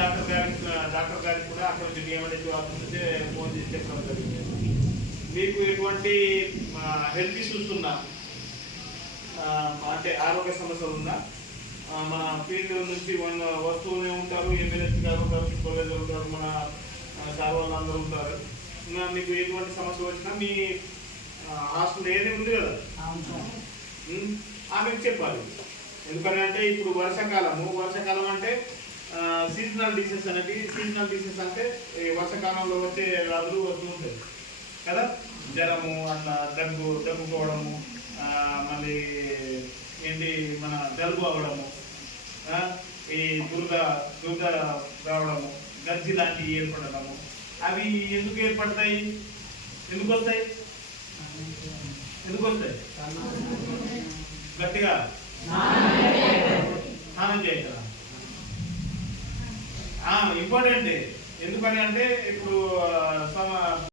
Doctor గారికి doctor గారికి కూడా అక్కడ నుంచి డిఎంఎన్హెచ్ ఆఫీస్ నుంచి ఫోన్ చేసి చెప్పడం జరిగింది. మీకు ఎటువంటి హెల్త్ ఇష్యూస్ ఉన్నా అంటే ఆరోగ్య సమస్యలు ఉన్నా మన ఫీల్డ్ నుంచి వన్ వస్తూనే ఉంటారు ఎమ్మెల్యేస్ గారు ఉంటారు సూపర్వైజర్ ఉంటారు మన సార్ వాళ్ళు అందరూ ఉంటారు. ఇంకా మీకు ఎటువంటి సమస్య వచ్చినా మీ హాస్పిటల్ ఏది ఉంది కదా? ఆమెకు చెప్పాలి. ఎందుకని అంటే ఇప్పుడు వర్షాకాలము వర్షాకాలం అంటే సీజనల్ డిసీజ్ అనేది సీజనల్ డిసీజ్ అంటే వర్షాకాలంలో వచ్చే వ్యాధులు వస్తూ ఉంటాయి. కదా? జ్వరము అట్లా దగ్గు దగ్గుకోవడము మళ్ళీ ఏంటి మన జలుబు అవ్వడము ఈ దుర్గ దుర్గ రావడము గజ్జి లాంటివి ఏర్పడడము అవి ఎందుకు ఏర్పడతాయి? ఎందుకు వస్తాయి? ఎందుకు వస్తాయి? గట్టిగా? స్నానం చేయగల ఇంపార్టెంట్ ఎందుకని అంటే ఇప్పుడు